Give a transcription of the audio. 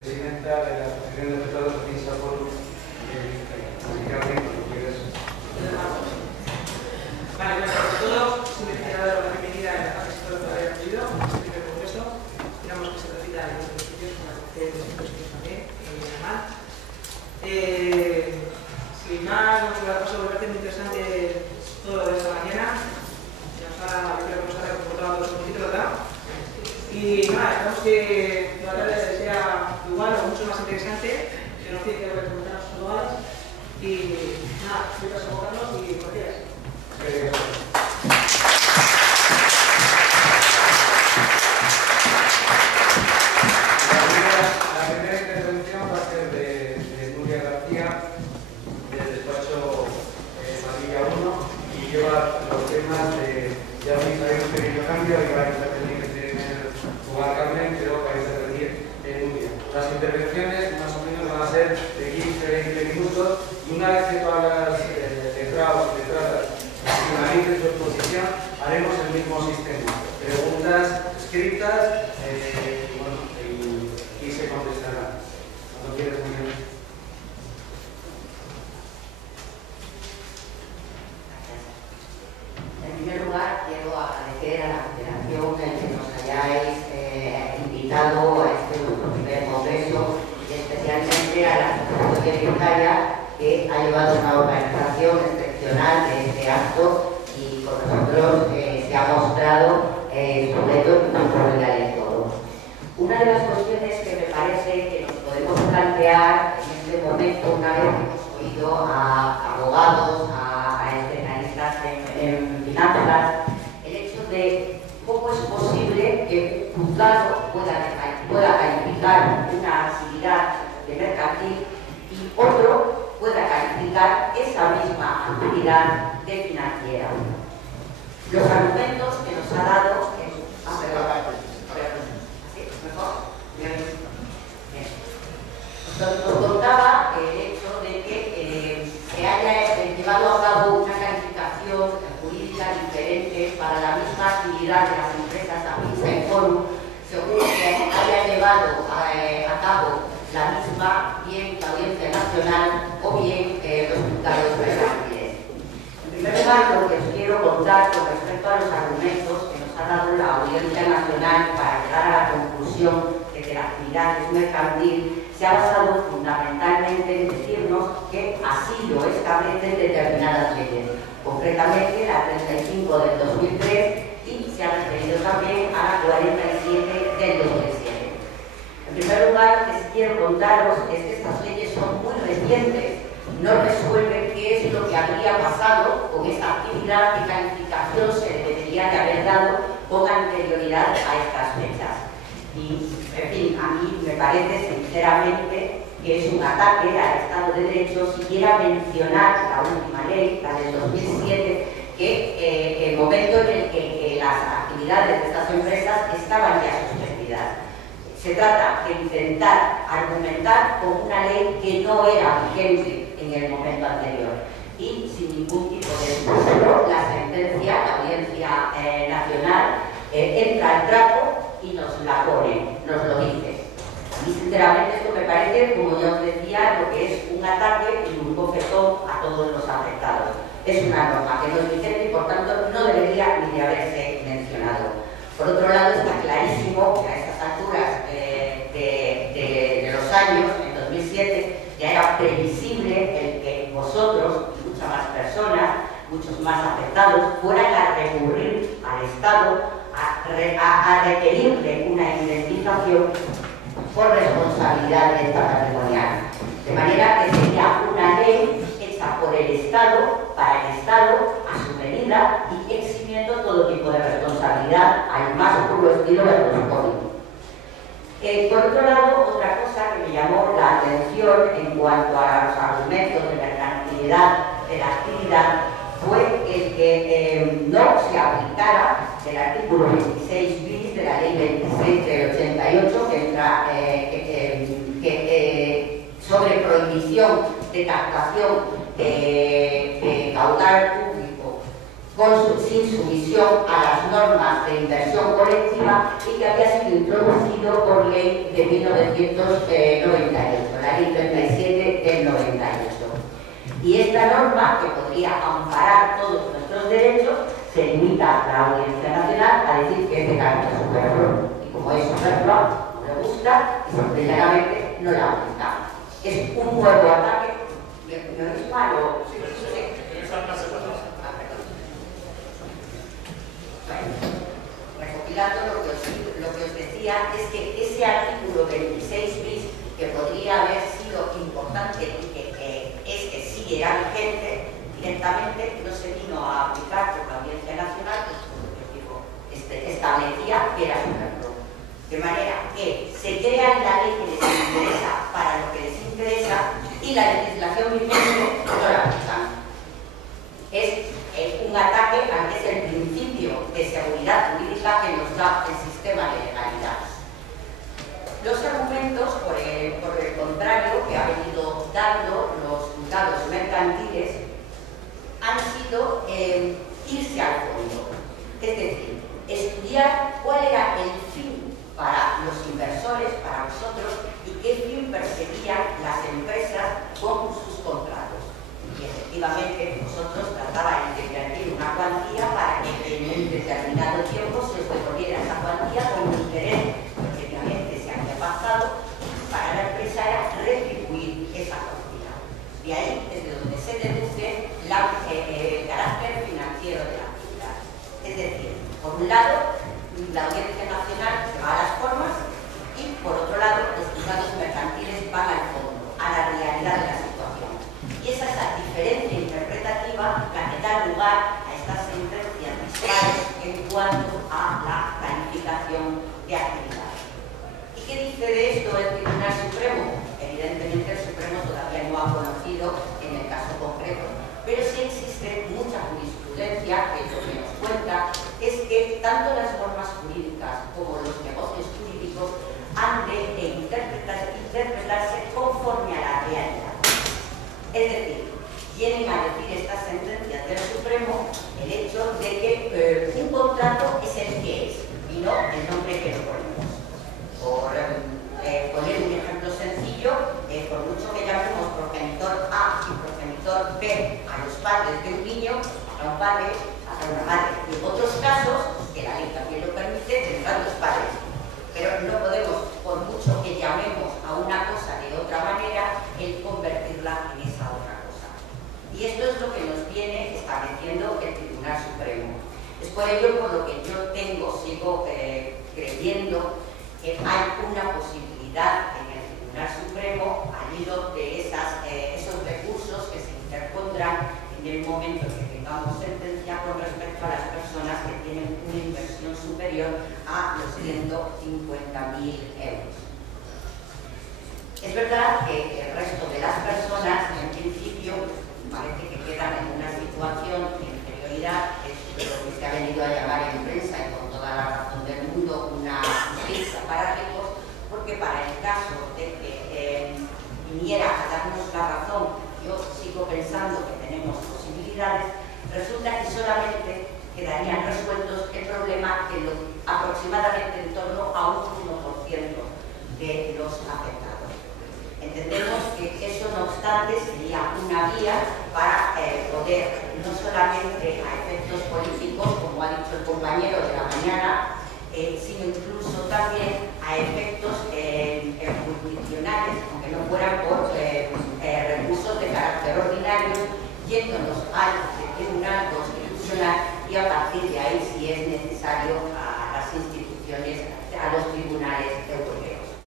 Presidenta de la Asociación de Afectados de Pinsa Forum, Vale, bueno, sobre todo, siempre quisiera dar la bienvenida a casi todo lo que había recibido en este primer congreso. Esperamos que se repita en otros sitios, como la de los sitios también, en Alemán. Sin más, vamos a pasar, me parece muy interesante todo lo de esta mañana. Yo creo que nos ha comportado todos un poquito, ¿verdad? Y nada, esperamos que la tarde sea igual o mucho más interesante, que nos tiene que ver con los lugares. Y nada, voy a convocarnos y gracias. La primera intervención va a ser de Nuria García, del despacho Madrid 1, y lleva los temas de, ya veis, hay un pequeño cambio, y va a intervenir en primer lugar Carmen, pero va a intervenir Nuria. Las intervenciones más o menos van a ser de 15-20 minutos, y una vez que todas las letradas finalice su exposición, haremos el mismo sistema. Preguntas escritas y se contestarán. Cuando quieras, Miguel. En primer lugar, quiero agradecer a la Federación que nos hayáis invitado a este nuestro primer congreso, y especialmente a la Asociación Bibliotecaria, que ha llevado una organización excepcional de este acto y con nosotros se ha mostrado sujeto y solidario en todo. Una de las cuestiones que me parece que nos podemos plantear en este momento, una vez que hemos oído a abogados, a especialistas en finanzas, el hecho de cómo es posible que un juzgado pueda calificar una actividad de mercantil y otro pueda calificar esa misma actividad de financiera. Los argumentos que nos ha dado nos contaba el hecho de que se haya llevado a cabo una calificación jurídica diferente para la misma actividad de las empresas Pinsa Forum, según que haya llevado a cabo la misma, bien la Audiencia Nacional o bien los juzgados mercantiles. En primer lugar, lo que os quiero contar con respecto a los argumentos que nos ha dado la Audiencia Nacional para llegar a la conclusión de que la actividad es mercantil se ha basado fundamentalmente en decirnos que así lo establecen determinadas leyes, concretamente la 35 del 2003 y se ha referido también a la 47 del 2007. En primer lugar, lo que sí quiero contaros es que estas leyes son muy recientes, no resuelven qué es lo que habría pasado con esta actividad, qué calificación se le debería de haber dado con anterioridad a estas fechas. Y, en fin, a mí me parece sinceramente que es un ataque al Estado de Derecho siquiera mencionar la última ley, la del 2007, que el momento en el que las actividades de estas empresas estaban ya suspendidas. Se trata de intentar argumentar con una ley que no era vigente en el momento anterior y sin ningún tipo de escrúpulo la sentencia, la Audiencia Nacional, entra al trapo y nos la pone, nos lo dice. A mí sinceramente esto me parece, como ya os decía, lo que es un ataque y un bofetón a todos los afectados. Es una norma que no es vigente y por tanto no debería ni de haberse mencionado. Por otro lado, está clarísimo que a estas alturas de los años, en 2007, ya era previsible el que vosotros y muchas más personas, muchos más afectados, fueran a recurrir al Estado a requerirle una indemnización por responsabilidad directa patrimonial. De manera que sería una ley hecha por el Estado, para el Estado, a su medida y eximiendo todo tipo de responsabilidad al más puro estilo del monopolio. Por otro lado, otra cosa que me llamó la atención en cuanto a los argumentos de mercantilidad de la actividad fue el que no se aplicara el artículo 26 bis de la ley 26 del 88 que entra sobre prohibición de captación de caudal público sin sumisión a las normas de inversión colectiva y que había sido introducido por ley de 1998, la ley 37 del 98. Y esta norma, que podría amparar todos nuestros derechos, se limita a la Audiencia Nacional a decir que este cambio es superfluo. Y como es superfluo, no le gusta y sencillamente no la aplica. Es un nuevo ataque. ¿No es malo? Sí. Recopilando lo que os decía, es que ese artículo 26 bis, que podría haber sido importante y que sí era vigente, directamente no se vino a aplicar por la Audiencia Nacional, pues como os digo, establecía que era superfluo. De manera que se crea la ley que les interesa para lo que les interesa y la legislación vigente no la aplican. Es un ataque al que es el principio de seguridad jurídica que nos da el sistema de legalidad. Los argumentos, por el contrario, que ha venido dando los juzgados mercantiles han sido irse al fondo. Es decir, estudiar cuál era el fin para los inversores, para nosotros, y qué fin perseguían las empresas con sus contratos. Y efectivamente nosotros tratábamos de invertir una cuantía para que en un determinado tiempo se os devolviera esa cuantía con un interés que efectivamente se había pasado. Para la empresa era retribuir esa cuantía. De ahí es de donde se deduce el carácter financiero de la actividad. Es decir, por un lado, la Audiencia Nacional se va a las formas y por otro lado, los juzgados mercantiles van al fondo, a la realidad de la situación. Y es esa diferencia interpretativa la que da lugar a estas sentencias dispares en cuanto a la calificación de actividad. ¿Y qué dice de esto el Tribunal Supremo? Evidentemente el Supremo todavía no ha conocido en el caso concreto, pero sí existe mucha jurisprudencia que lo que nos cuenta es que tanto las normas jurídicas como los negocios jurídicos han de interpretarse conforme a la realidad. Es decir, vienen a decir estas sentencias del Supremo el hecho de que un contrato es el que es y no el nombre que le ponemos. Por poner un ejemplo sencillo, por mucho que llamemos progenitor A y progenitor B a los padres de un niño, a un padre, a una madre. Y en otros casos, que la ley también lo permite, tendrán dos padres. Pero no podemos, por mucho que llamemos a una cosa de otra manera, el convertirla en esa otra cosa. Y esto es lo que nos viene estableciendo el Tribunal Supremo. Es por ello por lo que yo sigo creyendo que hay una posibilidad en el Tribunal Supremo, al hilo de esos recursos que se interpondrán en el momento en que tengamos sentencia con respecto a las personas que tienen una inversión superior a los 150.000 euros. Es verdad que el resto de las personas, en principio, parece que quedan en una situación de inferioridad, es lo que se ha venido a llamar en prensa y con toda la razón del mundo una justicia para ricos, porque para el caso de que viniera a darnos la razón, yo sigo pensando que tenemos posibilidades, resulta que solamente quedarían resueltos el problema de aproximadamente en torno a un 1% de los afectados. Entendemos que eso, no obstante, sería una vía para poder, no solamente a efectos políticos, como ha dicho el compañero de la mañana, sino incluso también a efectos jurisdiccionales, aunque no fueran por recursos de carácter ordinario, yéndonos al Tribunal Constitucional y a partir de ahí, si es necesario, a